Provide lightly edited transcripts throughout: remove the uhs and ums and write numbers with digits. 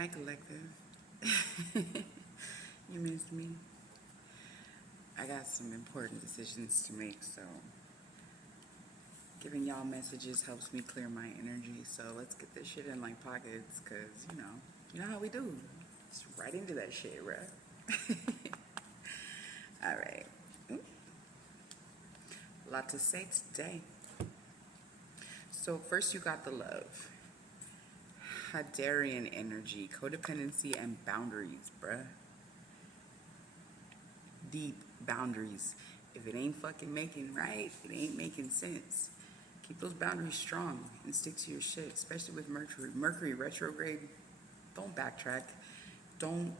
Hi, collective. You missed me. I got some important decisions to make, so giving y'all messages helps me clear my energy. So let's get this shit in my pockets, cause you know how we do. Just right into that shit, bruh. All right. A lot to say today. So first, you got the love. Hadarian energy, codependency, and boundaries, bruh. Deep boundaries. If it ain't fucking making right, it ain't making sense. Keep those boundaries strong and stick to your shit, especially with Mercury. Mercury retrograde, don't backtrack. Don't,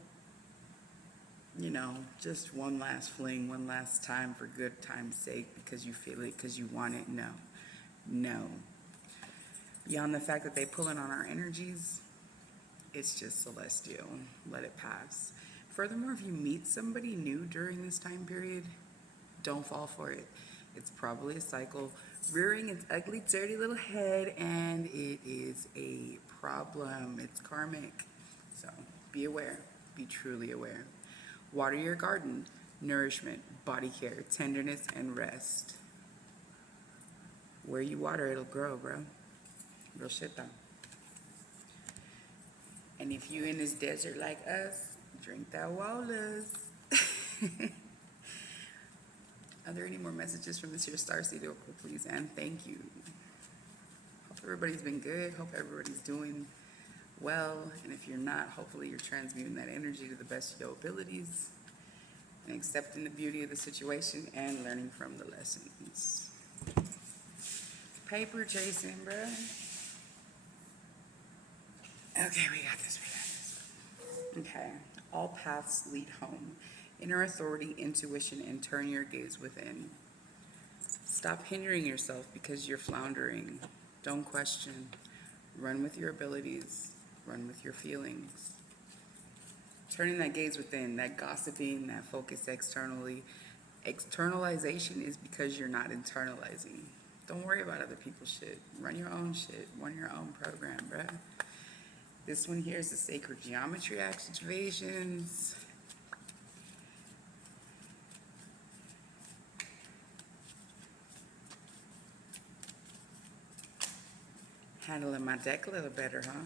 just one last fling, one last time for good time's sake because you feel it, because you want it. No. No. Beyond the fact that they pulling on our energies, it's just celestial. Let it pass. Furthermore, if you meet somebody new during this time period, don't fall for it. It's probably a cycle rearing its ugly, dirty little head, and it is a problem. It's karmic. So be aware. Be truly aware. Water your garden. Nourishment, body care, tenderness, and rest. Where you water, it'll grow, bro. Real shit, though. And if you in this desert like us, drink that waters. Are there any more messages from this here Starseed Oracle, please? And thank you. Hope everybody's been good. Hope everybody's doing well. And if you're not, hopefully you're transmuting that energy to the best of your abilities and accepting the beauty of the situation and learning from the lessons. Paper chasing, bruh. Okay, we got this. Okay. All paths lead home. Inner authority, intuition, and turn your gaze within. Stop hindering yourself because you're floundering. Don't question. Run with your abilities. Run with your feelings. Turning that gaze within, that gossiping, that focus externally. Externalization is because you're not internalizing. Don't worry about other people's shit. Run your own shit. Run your own program, bruh. This one here is the sacred geometry activations. Handling my deck a little better, huh?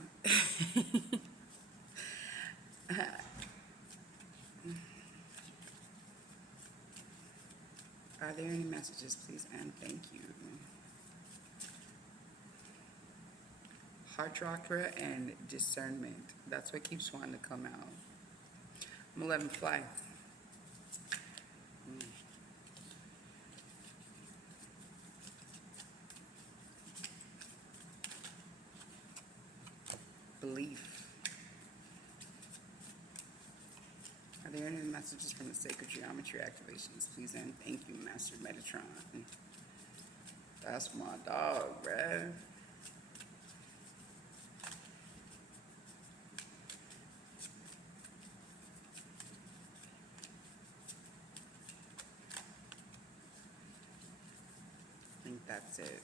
Are there any messages, please? And thank you. Heart chakra and discernment. That's what keeps wanting to come out. I'm gonna let him fly. Belief. Are there any messages from the sacred geometry activations, please? And thank you, Master Metatron. That's my dog, bruh. I think that's it.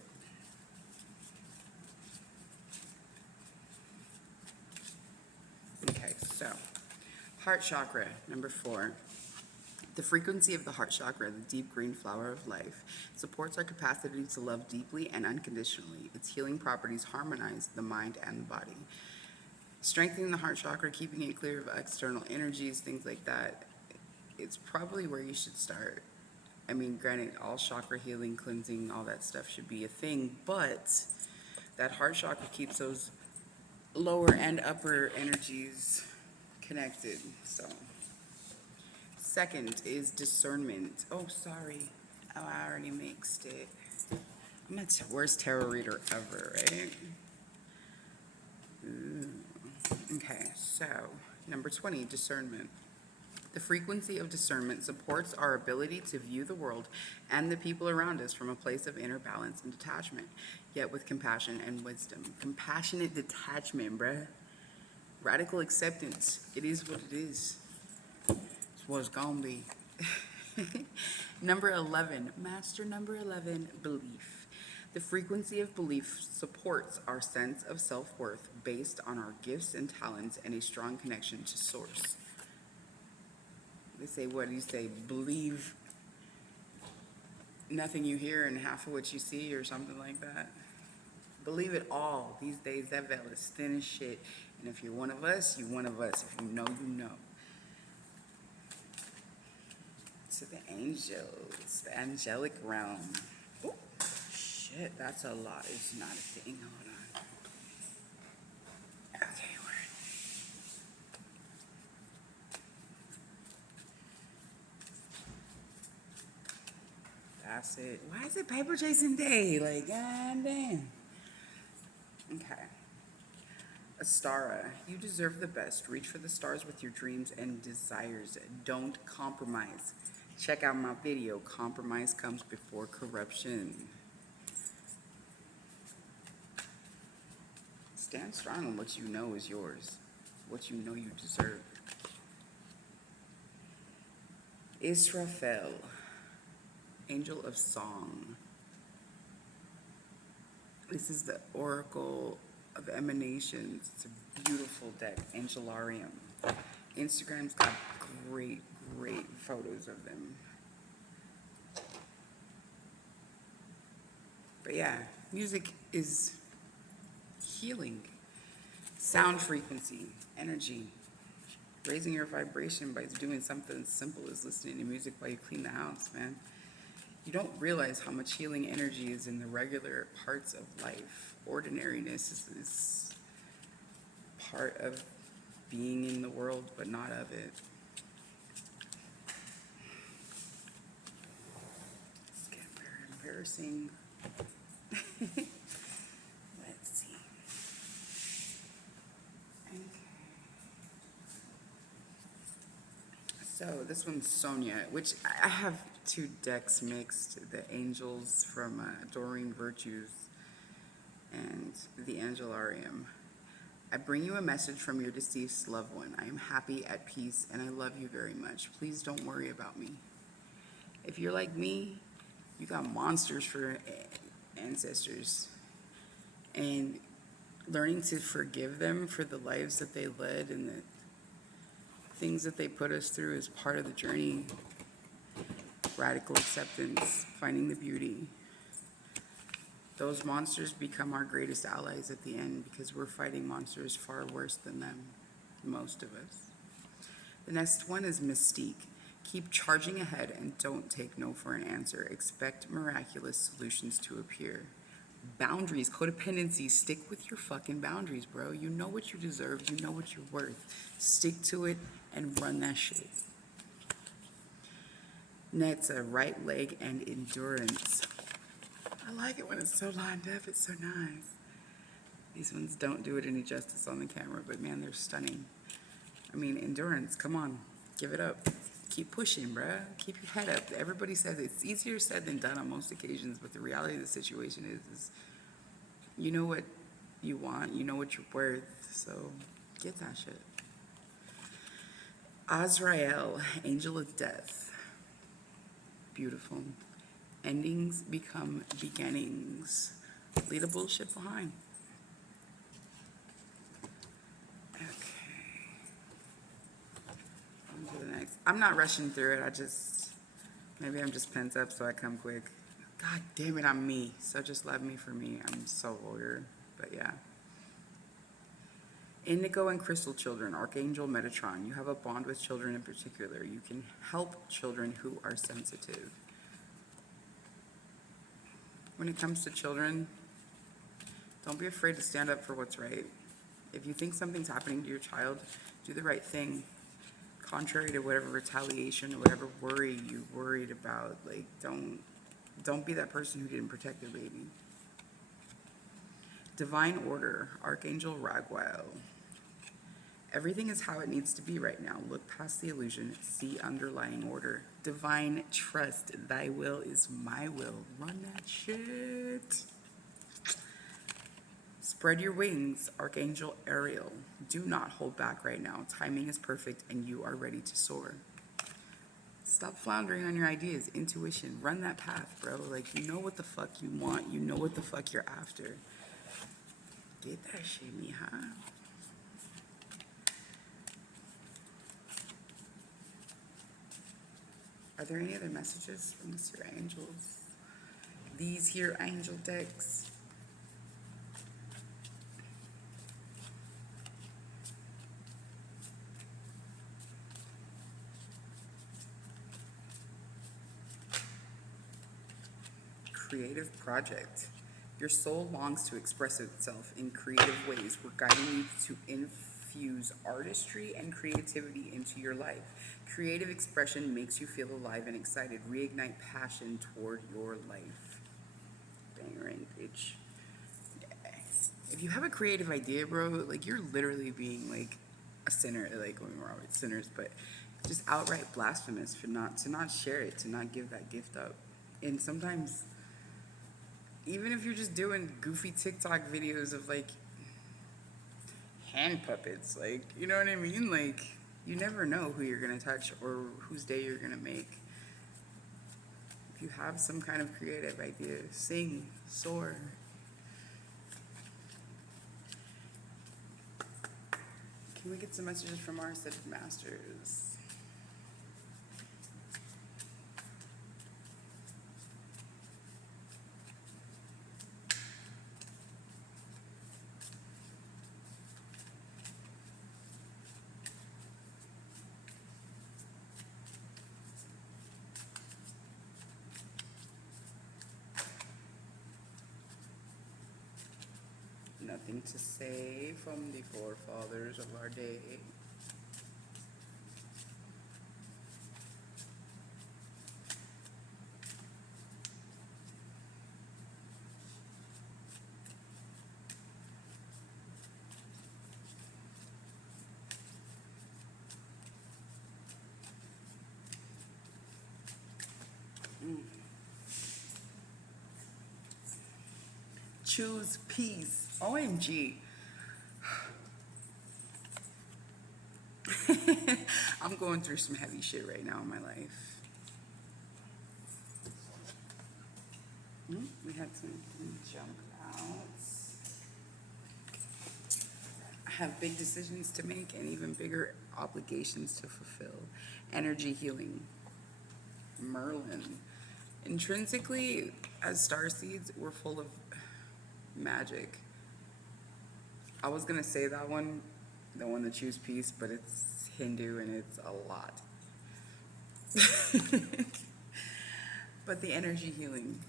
Okay, so heart chakra, number 4. The frequency of the heart chakra, the deep green flower of life, supports our capacity to love deeply and unconditionally. Its healing properties harmonize the mind and the body. Strengthening the heart chakra, keeping it clear of external energies, things like that, it's probably where you should start. I mean, granted, all chakra healing, cleansing, all that stuff should be a thing, but that heart chakra keeps those lower and upper energies connected. So, second is discernment. Oh, sorry. Oh, I already mixed it. I'm the worst tarot reader ever, right? Ooh. Okay, so number 20, discernment. The frequency of discernment supports our ability to view the world and the people around us from a place of inner balance and detachment, yet with compassion and wisdom. Compassionate detachment, bruh. Radical acceptance. It is what it is. It's what it's gonna be. Number 11, master number 11, belief. The frequency of belief supports our sense of self-worth based on our gifts and talents and a strong connection to source. They say, what do you say? Believe nothing you hear and half of what you see, or something like that. Believe it all. These days, that veil is thin as shit. And if you're one of us, you're one of us. If you know, you know. To the angels, the angelic realm. Oh, shit, that's a lot. It's not a thing. Hold on. Okay, word. That's it. Why is it paper chasing day? Like, god damn. Okay. Astara, you deserve the best. Reach for the stars with your dreams and desires. Don't compromise. Check out my video, Compromise Comes Before Corruption. Stand strong on what you know is yours, what you know you deserve. Israfel, Angel of Song. This is the Oracle of Emanations. It's a beautiful deck, Angelarium. Instagram's got great photos of them. But yeah, music is healing. Sound frequency, energy. Raising your vibration by doing something as simple as listening to music while you clean the house, man. You don't realize how much healing energy is in the regular parts of life. Ordinariness is part of being in the world, but not of it. It's getting very embarrassing. Let's see. Okay. So this one's Sonia, which I have two decks mixed, the Angels from Doreen Virtues and the Angelarium. I bring you a message from your deceased loved one. I am happy, at peace, and I love you very much. Please don't worry about me. If you're like me, you got monsters for ancestors. And learning to forgive them for the lives that they led and the things that they put us through is part of the journey. Radical acceptance, finding the beauty. Those monsters become our greatest allies at the end because we're fighting monsters far worse than them, most of us. The next one is Mystique. Keep charging ahead and don't take no for an answer. Expect miraculous solutions to appear. Boundaries, codependency, stick with your fucking boundaries, bro. You know what you deserve, you know what you're worth. Stick to it and run that shit. Next, right leg and endurance. I like it when it's so lined up, it's so nice. These ones don't do it any justice on the camera, but man, they're stunning. I mean, endurance, come on, give it up. Keep pushing, bruh. Keep your head up. Everybody says it's easier said than done on most occasions, but the reality of the situation is you know what you want, you know what you're worth, so get that shit. Azrael, Angel of Death. Beautiful. Endings become beginnings. Leave the bullshit behind. Okay. On to the next. I'm not rushing through it. Maybe I'm just pent up so I come quick. God damn it, I'm me. So just love me for me. I'm so vulgar, but yeah. Indigo and Crystal Children, Archangel Metatron. You have a bond with children in particular. You can help children who are sensitive. When it comes to children, don't be afraid to stand up for what's right. If you think something's happening to your child, do the right thing. Contrary to whatever retaliation or whatever worry you worried about, like don't be that person who didn't protect their baby. Divine Order, Archangel Raguel. Everything is how it needs to be right now. Look past the illusion, see underlying order. Divine trust, thy will is my will. Run that shit. Spread your wings, Archangel Ariel. Do not hold back right now. Timing is perfect and you are ready to soar. Stop floundering on your ideas. Intuition. Run that path, bro. Like, you know what the fuck you want. You know what the fuck you're after. Get that shit, mija. Are there any other messages from your angels? These here angel decks. Creative project. Your soul longs to express itself in creative ways. We're guiding you to infuse artistry and creativity into your life. Creative expression makes you feel alive and excited. Reignite passion toward your life. Bangarang bitch. Yeah. If you have a creative idea, bro, like you're literally being like a sinner. Like when we're always sinners, but just outright blasphemous for not share it, to not give that gift up. And sometimes, even if you're just doing goofy TikTok videos of like hand puppets, like, you know what I mean? Like, you never know who you're gonna touch or whose day you're gonna make. If you have some kind of creative idea, sing, soar. Can we get some messages from our ascended masters? Nothing to say from the forefathers of our day. Choose peace. OMG. I'm going through some heavy shit right now in my life. We had some jump out. I have big decisions to make and even bigger obligations to fulfill. Energy healing. Merlin. Intrinsically, as starseeds, we're full of magic. I was gonna say that one, the one that choose peace, but it's Hindu and it's a lot. But the energy healing,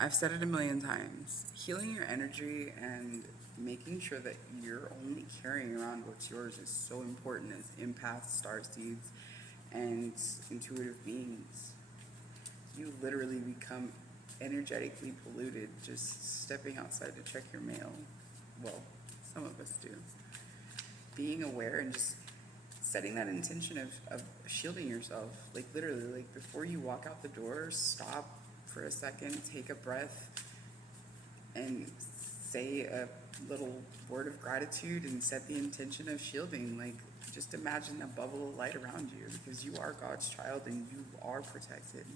I've said it a million times. Healing your energy and making sure that you're only carrying around what's yours is so important as empaths, starseeds, and intuitive beings. You literally become energetically polluted just stepping outside to check your mail. Well, some of us do. Being aware and just setting that intention of shielding yourself. Like literally, like before you walk out the door, stop for a second, take a breath, and say a little word of gratitude and set the intention of shielding. Like just imagine a bubble of light around you because you are God's child and you are protected.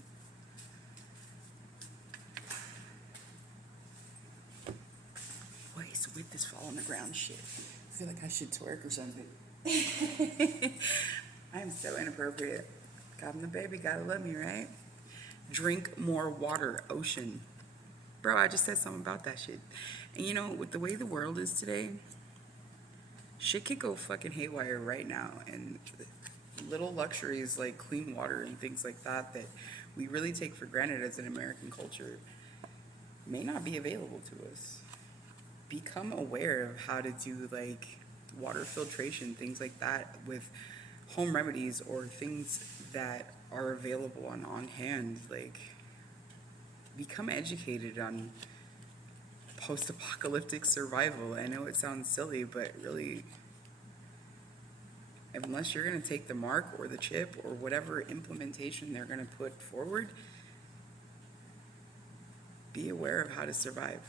Wait, with this fall on the ground shit. I feel like I should twerk or something. I am so inappropriate. God, I'm the baby, gotta love me, right? Drink more water, ocean. Bro, I just said something about that shit. And you know, with the way the world is today, shit could go fucking haywire right now. And little luxuries like clean water and things like that that we really take for granted as an American culture may not be available to us. Become aware of how to do like water filtration, things like that with home remedies or things that are available on hand. Like become educated on post-apocalyptic survival. I know it sounds silly, but really, unless you're going to take the mark or the chip or whatever implementation they're going to put forward, be aware of how to survive.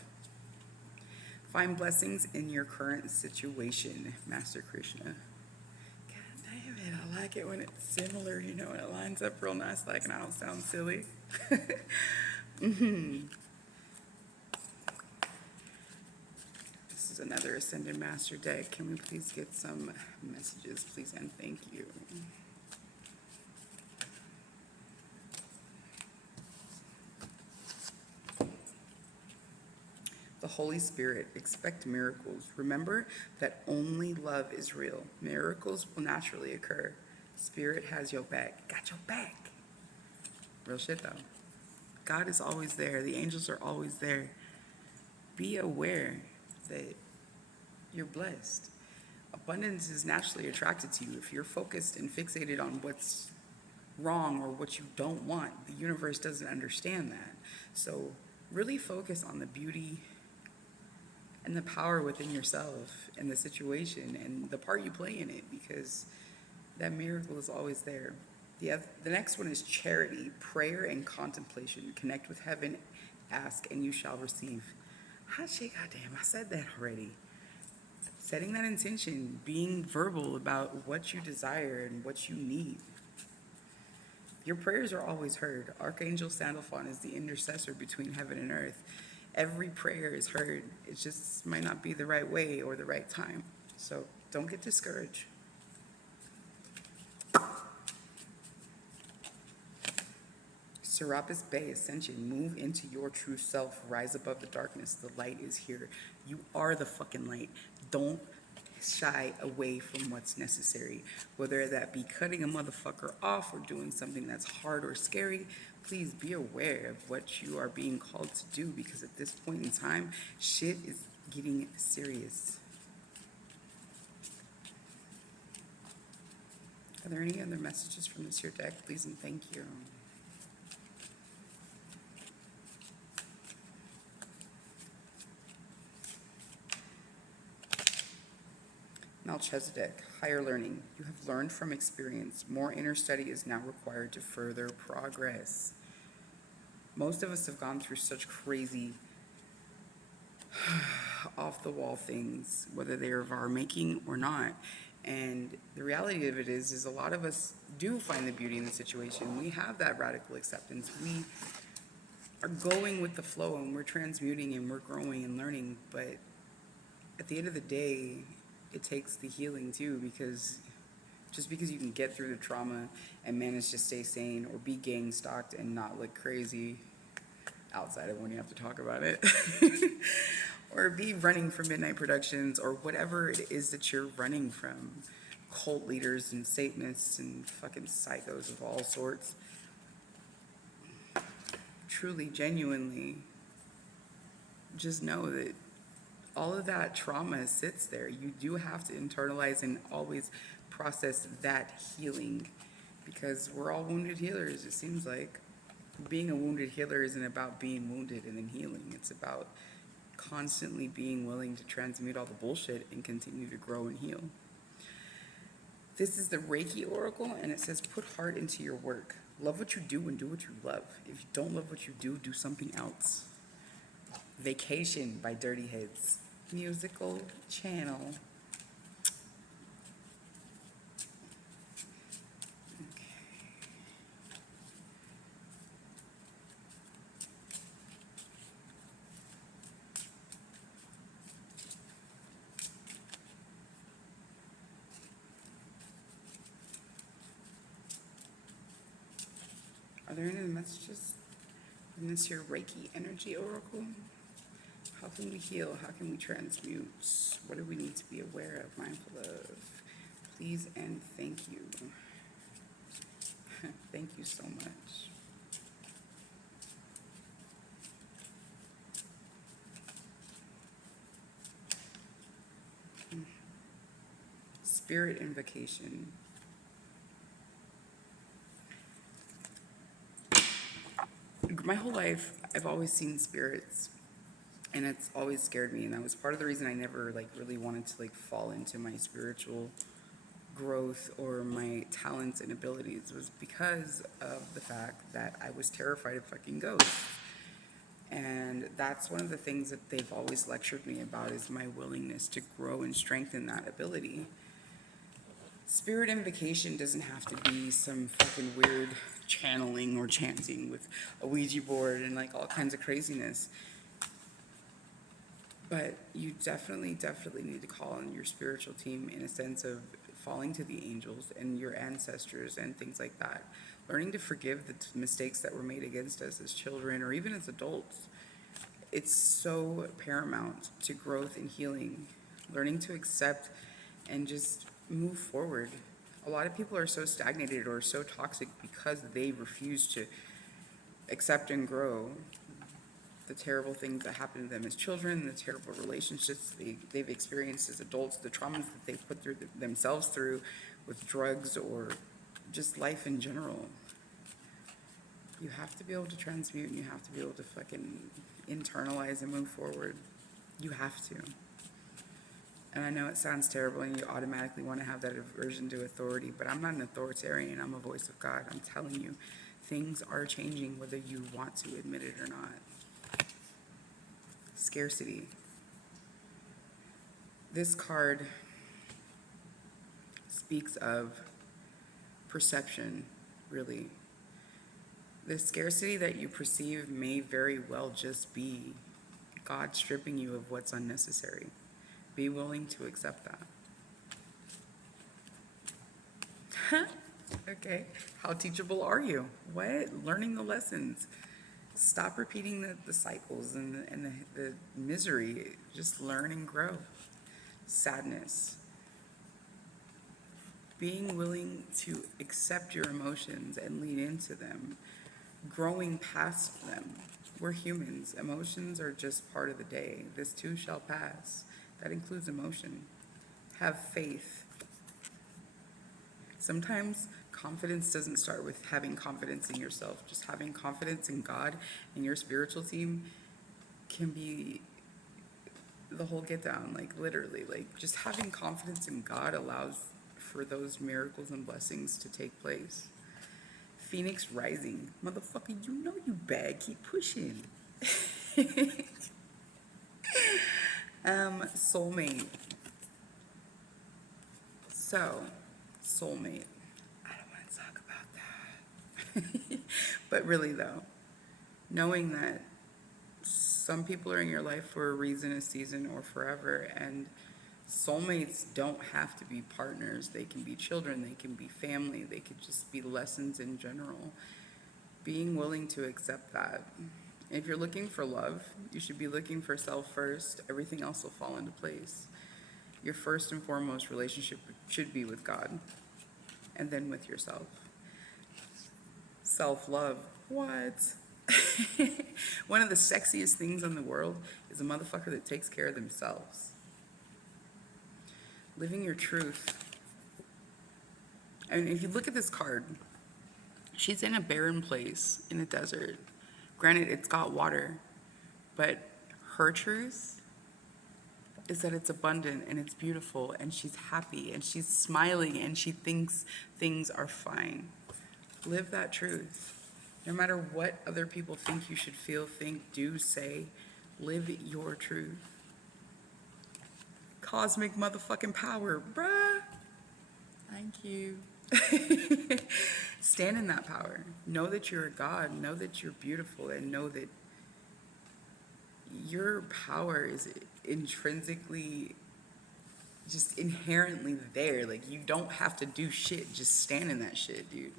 Find blessings in your current situation, Master Krishna. God damn it, I like it when it's similar, you know, and it lines up real nice, like, and I don't sound silly. This is another Ascended Master deck. Can we please get some messages, please, and thank you. The Holy Spirit, expect miracles. Remember that only love is real. Miracles will naturally occur. Spirit has your back. Got your back. Real shit though. God is always there. The angels are always there. Be aware that you're blessed. Abundance is naturally attracted to you. If you're focused and fixated on what's wrong or what you don't want, the universe doesn't understand that. So really focus on the beauty and the power within yourself and the situation and the part you play in it, because that miracle is always there. The next one is charity, prayer, and contemplation. Connect with heaven, ask, and you shall receive. Hot shit, goddamn, I said that already. Setting that intention, being verbal about what you desire and what you need. Your prayers are always heard. Archangel Sandalphon is the intercessor between heaven and earth. Every prayer is heard. It just might not be the right way or the right time. So don't get discouraged. Serapis Bay Ascension, move into your true self, rise above the darkness. The light is here. You are the fucking light. Don't shy away from what's necessary. Whether that be cutting a motherfucker off or doing something that's hard or scary, please be aware of what you are being called to do, because at this point in time, shit is getting serious. Are there any other messages from this here deck, please and thank you. Melchizedek, higher learning. You have learned from experience. More inner study is now required to further progress. Most of us have gone through such crazy, off-the-wall things, whether they're of our making or not. And the reality of it is a lot of us do find the beauty in the situation. We have that radical acceptance. We are going with the flow and we're transmuting and we're growing and learning. But at the end of the day, it takes the healing too, because just because you can get through the trauma and manage to stay sane or be gang stalked and not look crazy outside of when you have to talk about it, or be running from Midnight Productions or whatever it is that you're running from, cult leaders and Satanists and fucking psychos of all sorts, truly, genuinely, just know that all of that trauma sits there. You do have to internalize and always process that healing, because we're all wounded healers. It seems like being a wounded healer isn't about being wounded and then healing. It's about constantly being willing to transmute all the bullshit and continue to grow and heal. This is the Reiki Oracle, and it says, put heart into your work. Love what you do and do what you love. If you don't love what you do something else. Vacation by Dirty Heads. Musical channel. Okay. Are there any messages from this here Reiki Energy Oracle? How can we heal? How can we transmute? What do we need to be aware of, mindful of? Please and thank you. Thank you so much. Spirit Invocation. My whole life, I've always seen spirits. And it's always scared me, and that was part of the reason I never really wanted to fall into my spiritual growth or my talents and abilities, was because of the fact that I was terrified of fucking ghosts. And that's one of the things that they've always lectured me about, is my willingness to grow and strengthen that ability. Spirit invocation doesn't have to be some fucking weird channeling or chanting with a Ouija board and like all kinds of craziness. But you definitely need to call on your spiritual team in a sense of falling to the angels and your ancestors and things like that. Learning to forgive the mistakes that were made against us as children or even as adults. It's so paramount to growth and healing. Learning to accept and just move forward. A lot of people are so stagnated or so toxic because they refuse to accept and grow the terrible things that happen to them as children, the terrible relationships they've experienced as adults, the traumas that they've put through themselves through with drugs or just life in general. You have to be able to transmute and you have to be able to fucking internalize and move forward. You have to. And I know it sounds terrible and you automatically want to have that aversion to authority, but I'm not an authoritarian. I'm a voice of God. I'm telling you, things are changing whether you want to admit it or not. Scarcity. This card speaks of perception, really. The scarcity that you perceive may very well just be God stripping you of what's unnecessary. Be willing to accept that. Okay. How teachable are you? What? Learning the lessons. Stop repeating the cycles and the misery. Just learn and grow. Sadness. Being willing to accept your emotions and lean into them. Growing past them. We're humans. Emotions are just part of the day. This too shall pass. That includes emotion. Have faith. Sometimes confidence doesn't start with having confidence in yourself. Just having confidence in God and your spiritual team can be the whole get down, like literally. Like just having confidence in God allows for those miracles and blessings to take place. Phoenix rising. Motherfucker, you know you bad. Keep pushing. Soulmate. So, soulmate. I don't want to talk about that. But really though, knowing that some people are in your life for a reason, a season, or forever, and soulmates don't have to be partners. They can be children, they can be family, they could just be lessons in general. Being willing to accept that. If you're looking for love, you should be looking for self first. Everything else will fall into place. Your first and foremost relationship should be with God, and then with yourself. Self-love. What? One of the sexiest things in the world is a motherfucker that takes care of themselves. Living your truth. And if you look at this card, she's in a barren place in a desert. Granted, it's got water, but her truth is that it's abundant and it's beautiful and she's happy and she's smiling and she thinks things are fine. Live that truth. No matter what other people think you should feel, think, do, say, live your truth. Cosmic motherfucking power, bruh. Thank you. Stand in that power. Know that you're a God. Know that you're beautiful. And know that your power is intrinsically, just inherently there. Like, you don't have to do shit. Just stand in that shit, dude.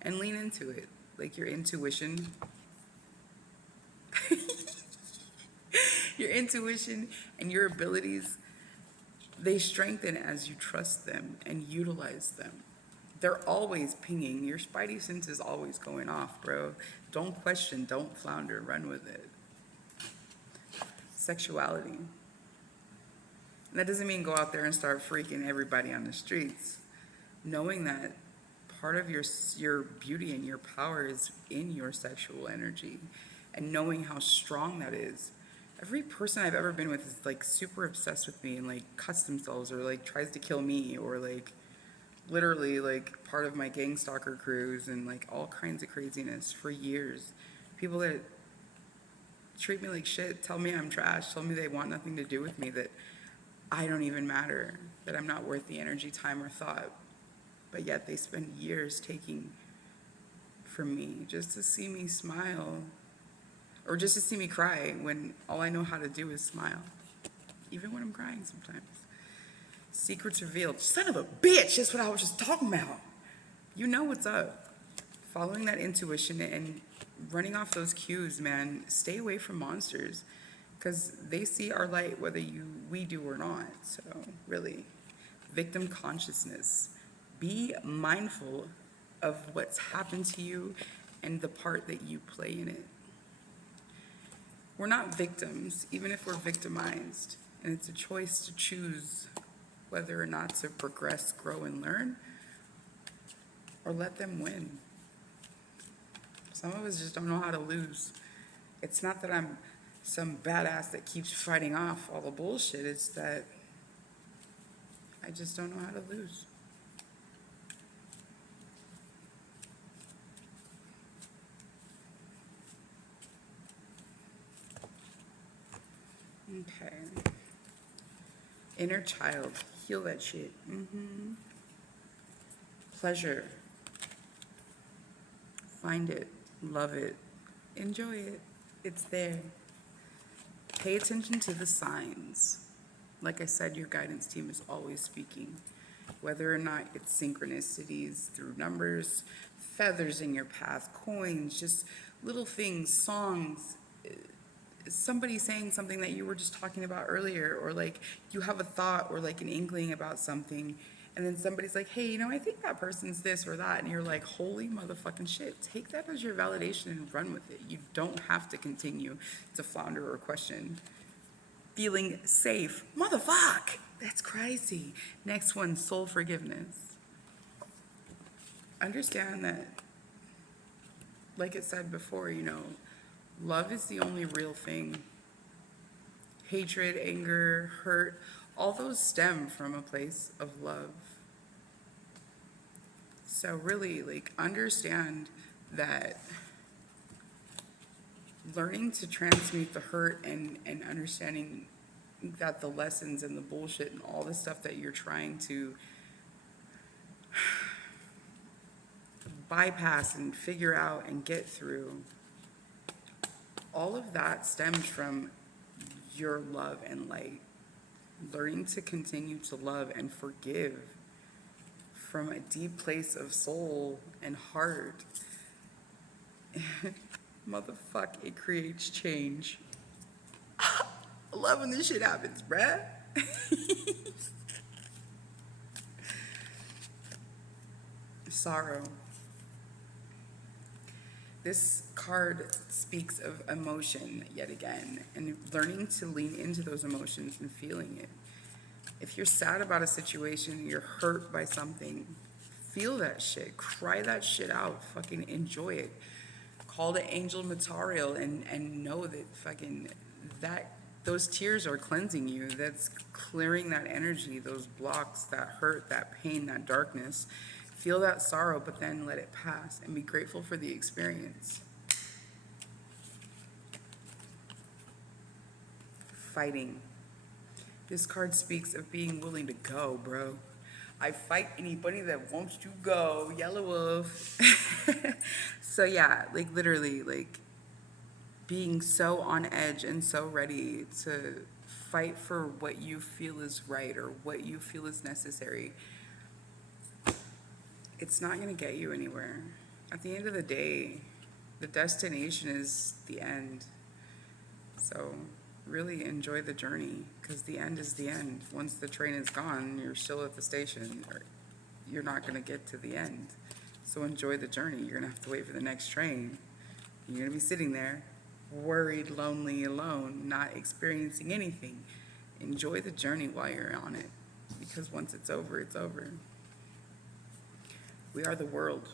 And lean into it. Like, your intuition. Your intuition and your abilities, they strengthen as you trust them and utilize them. They're always pinging. Your spidey sense is always going off, bro. Don't question, don't flounder, run with it. Sexuality. And that doesn't mean go out there and start freaking everybody on the streets. Knowing that part of your beauty and your power is in your sexual energy. And knowing how strong that is. Every person I've ever been with is like super obsessed with me and like cuts themselves or like tries to kill me or like literally like part of my gang stalker crews and like all kinds of craziness for years. People that treat me like shit, tell me I'm trash, tell me they want nothing to do with me, that I don't even matter, that I'm not worth the energy, time, or thought. but yet they spend years taking from me just to see me smile or just to see me cry when all I know how to do is smile, even when I'm crying sometimes. Secrets revealed. Son of a bitch, that's what I was just talking about. You know what's up. Following that intuition and running off those cues, man, stay away from monsters because they see our light whether we do or not. So really, victim consciousness. Be mindful of what's happened to you and the part that you play in it. We're not victims, even if we're victimized, and it's a choice to choose whether or not to progress, grow, and learn, or let them win. Some of us just don't know how to lose. It's not that I'm some badass that keeps fighting off all the bullshit, it's that I just don't know how to lose. Okay. Inner child, heal that shit. Pleasure. Find it, love it, enjoy it. It's there. Pay attention to the signs. Like I said, your guidance team is always speaking. Whether or not it's synchronicities through numbers, feathers in your path, coins, just little things, songs, somebody saying something that you were just talking about earlier, or like you have a thought or like an inkling about something, and then somebody's like, hey, I think that person's this or that, and you're like, holy motherfucking shit, take that as your validation and run with it. You don't have to continue to flounder or question. Feeling safe, motherfuck, that's crazy. Next one, soul forgiveness. Understand that, like it said before, love is the only real thing. Hatred, anger, hurt, all those stem from a place of love. So really, understand that learning to transmute the hurt and understanding that the lessons and the bullshit and all the stuff that you're trying to bypass and figure out and get through, all of that stems from your love and light. Learning to continue to love and forgive from a deep place of soul and heart. Motherfuck, it creates change. I love when this shit happens, bruh. Sorrow. This card speaks of emotion yet again, and learning to lean into those emotions and feeling it. If you're sad about a situation, you're hurt by something, feel that shit, cry that shit out, fucking enjoy it. Call the angel material and know that fucking those tears are cleansing you. That's clearing that energy, those blocks, that hurt, that pain, that darkness. Feel that sorrow, but then let it pass and be grateful for the experience. Fighting. This card speaks of being willing to go, bro. I fight anybody that wants to go. Yellow Wolf. So yeah, literally, being so on edge and so ready to fight for what you feel is right or what you feel is necessary. It's not going to get you anywhere. At the end of the day, the destination is the end. So really enjoy the journey, because the end is the end. Once the train is gone, you're still at the station, or you're not going to get to the end. So enjoy the journey. You're going to have to wait for the next train. You're going to be sitting there, worried, lonely, alone, not experiencing anything. Enjoy the journey while you're on it, because once it's over, it's over. We are the world.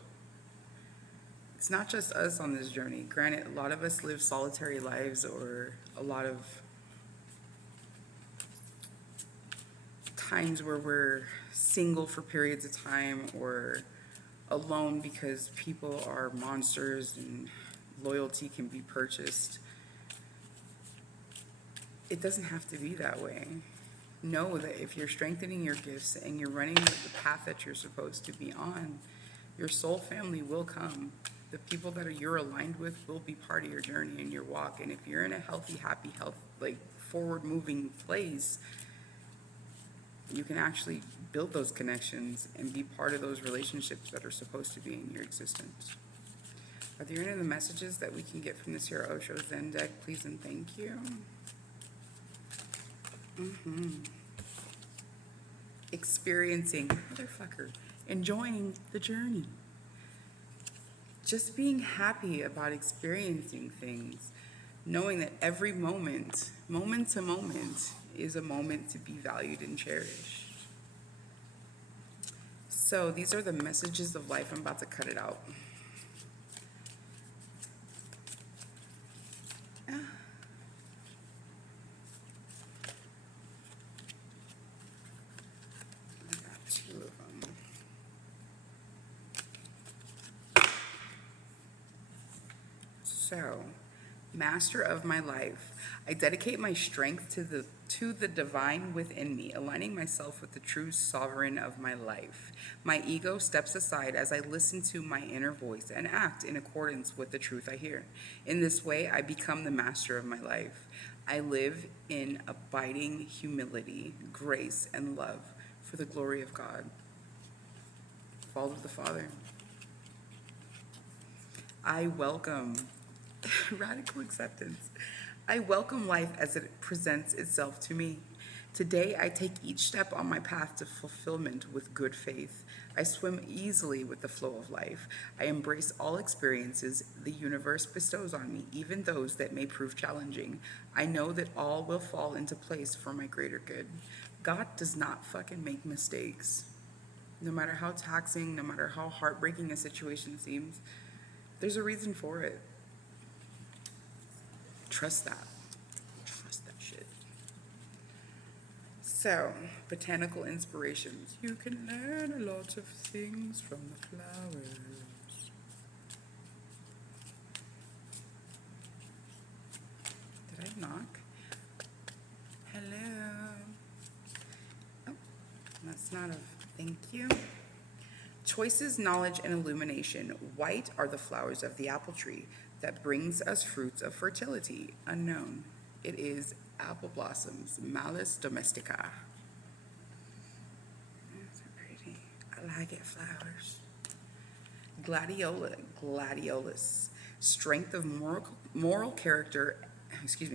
It's not just us on this journey. Granted, a lot of us live solitary lives, or a lot of times where we're single for periods of time, or alone because people are monsters and loyalty can be purchased. It doesn't have to be that way. know that if you're strengthening your gifts and you're running the path that you're supposed to be on, your soul family will come. The people that you're aligned with will be part of your journey and your walk. And if you're in a healthy, happy, like forward moving place, you can actually build those connections and be part of those relationships that are supposed to be in your existence. Are there any of the messages that we can get from this here Osho Zen deck, please and thank you? Experiencing, motherfucker, enjoying the journey. Just being happy about experiencing things, knowing that every moment, moment to moment, is a moment to be valued and cherished. So these are the messages of life. I'm about to cut it out. I got two of them. So, Master of my life, I dedicate my strength to the divine within me, aligning myself with the true sovereign of my life. My ego steps aside as I listen to my inner voice and act in accordance with the truth I hear. In this way, I become the master of my life. I live in abiding humility, grace, and love for the glory of God. Follow the Father. I welcome radical acceptance. I welcome life as it presents itself to me. Today, I take each step on my path to fulfillment with good faith. I swim easily with the flow of life. I embrace all experiences the universe bestows on me, even those that may prove challenging. I know that all will fall into place for my greater good. God does not fucking make mistakes. No matter how taxing, no matter how heartbreaking a situation seems, there's a reason for it. Trust that. Trust that shit. So, botanical inspirations. You can learn a lot of things from the flowers. Did I knock? Hello. Oh, that's not a thank you. Choices, knowledge, and illumination. White are the flowers of the apple tree that brings us fruits of fertility, unknown. It is apple blossoms, Malus domestica. So pretty. I like it, flowers. Gladiolus. Strength of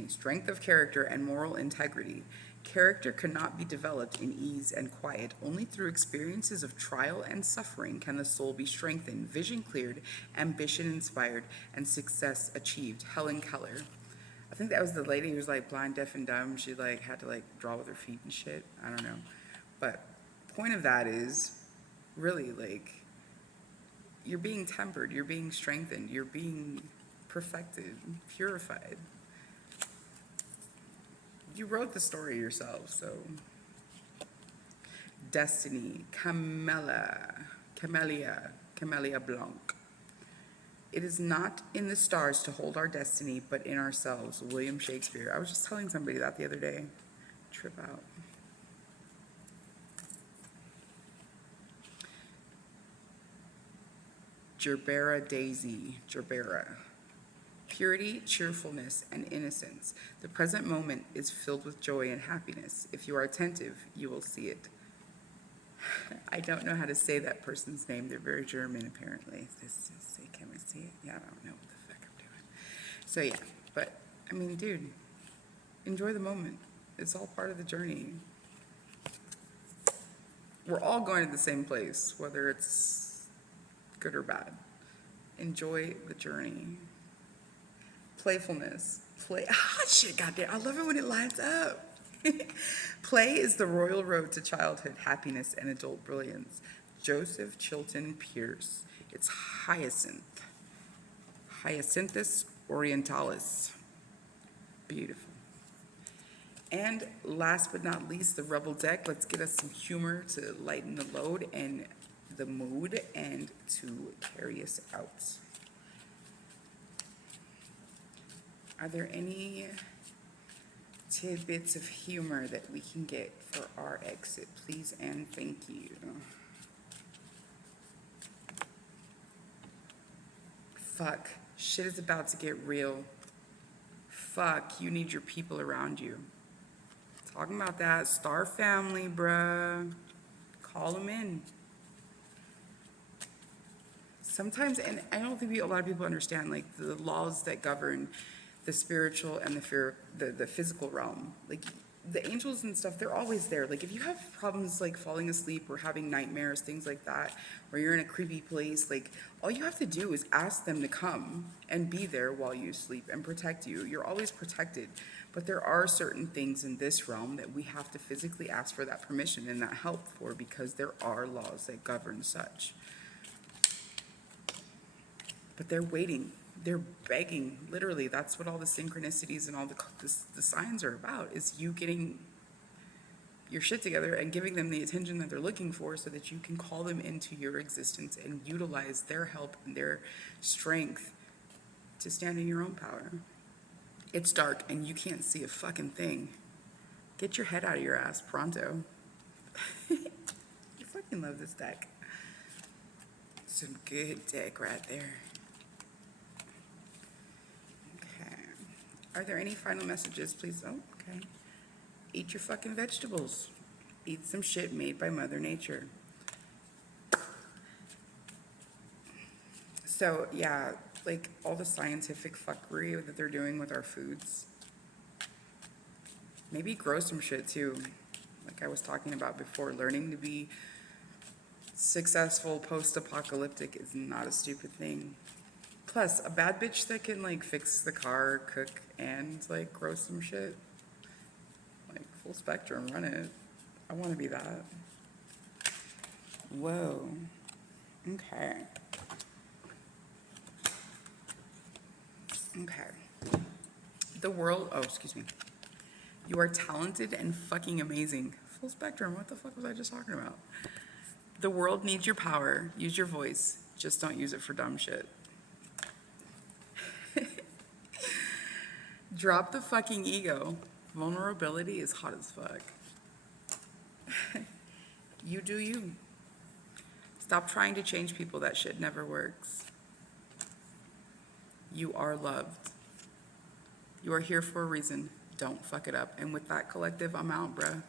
strength of character and moral integrity. Character cannot be developed in ease and quiet. Only through experiences of trial and suffering can the soul be strengthened, vision cleared, ambition inspired, and success achieved. Helen Keller. I think that was the lady who was like blind, deaf, and dumb. She like had to like draw with her feet and shit. I don't know. But point of that is really like you're being tempered, you're being strengthened, you're being perfected, purified. You wrote the story yourself, so. Destiny, Camellia Blanc. It is not in the stars to hold our destiny, but in ourselves. William Shakespeare. I was just telling somebody that the other day. Trip out. Gerbera Daisy, Gerbera. Purity, cheerfulness, and innocence. The present moment is filled with joy and happiness. If you are attentive, you will see it. I don't know how to say that person's name. They're very German, apparently. Can I see it? Yeah, I don't know what the fuck I'm doing. So yeah, but I mean, dude, enjoy the moment. It's all part of the journey. We're all going to the same place, whether it's good or bad. Enjoy the journey. Playfulness. Shit, goddamn. I love it when it lines up. Play is the royal road to childhood happiness and adult brilliance. Joseph Chilton Pierce. It's hyacinth. Hyacinthus orientalis. Beautiful. And last but not least, the Rebel deck. Let's get us some humor to lighten the load and the mood and to carry us out. Are there any tidbits of humor that we can get for our exit, please and thank you. Fuck, shit is about to get real. Fuck, you need your people around you. Talking about that star family, bruh. Call them in. Sometimes, and I don't think a lot of people understand, like, the laws that govern the spiritual and the physical realm. Like, the angels and stuff, they're always there. Like, if you have problems, like, falling asleep or having nightmares, things like that, or you're in a creepy place, like, all you have to do is ask them to come and be there while you sleep and protect you. You're always protected. But there are certain things in this realm that we have to physically ask for that permission and that help for, because there are laws that govern such. But they're waiting. They're begging. Literally, that's what all the synchronicities and all the signs are about, is you getting your shit together and giving them the attention that they're looking for so that you can call them into your existence and utilize their help and their strength to stand in your own power. It's dark and you can't see a fucking thing. Get your head out of your ass pronto. I fucking love this deck. Some good deck right there. Are there any final messages, please? Oh, okay. Eat your fucking vegetables. Eat some shit made by Mother Nature. So, yeah, like all the scientific fuckery that they're doing with our foods. Maybe grow some shit too. Like I was talking about before, learning to be successful post-apocalyptic is not a stupid thing. Plus, a bad bitch that can, like, fix the car, cook, and, like, grow some shit. Like, full spectrum, run it. I want to be that. Whoa. Okay. Okay. The world, oh, excuse me. You are talented and fucking amazing. Full spectrum, what the fuck was I just talking about? The world needs your power. Use your voice. Just don't use it for dumb shit. Drop the fucking ego. Vulnerability is hot as fuck. You do you. Stop trying to change people. That shit never works. You are loved. You are here for a reason. Don't fuck it up. And with that, collective, I'm out, bruh.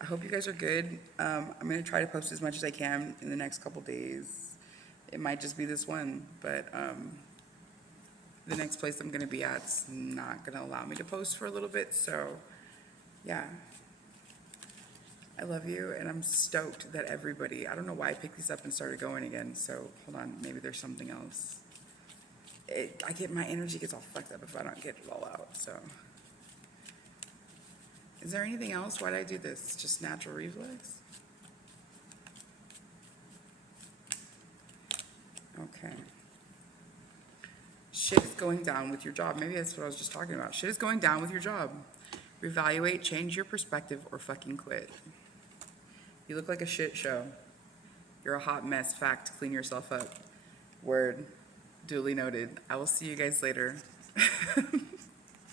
I hope you guys are good. I'm going to try to post as much as I can in the next couple days. It might just be this one, but the next place I'm going to be at's not going to allow me to post for a little bit. So, yeah. I love you, and I'm stoked that everybody, I don't know why I picked these up and started going again. So, hold on. Maybe there's something else. My energy gets all fucked up if I don't get it all out. So, is there anything else? Why did I do this? Just natural reflex? Okay. Shit is going down with your job. Maybe that's what I was just talking about. Shit is going down with your job. Reevaluate, change your perspective, or fucking quit. You look like a shit show. You're a hot mess. Fact. Clean yourself up. Word. Duly noted. I will see you guys later.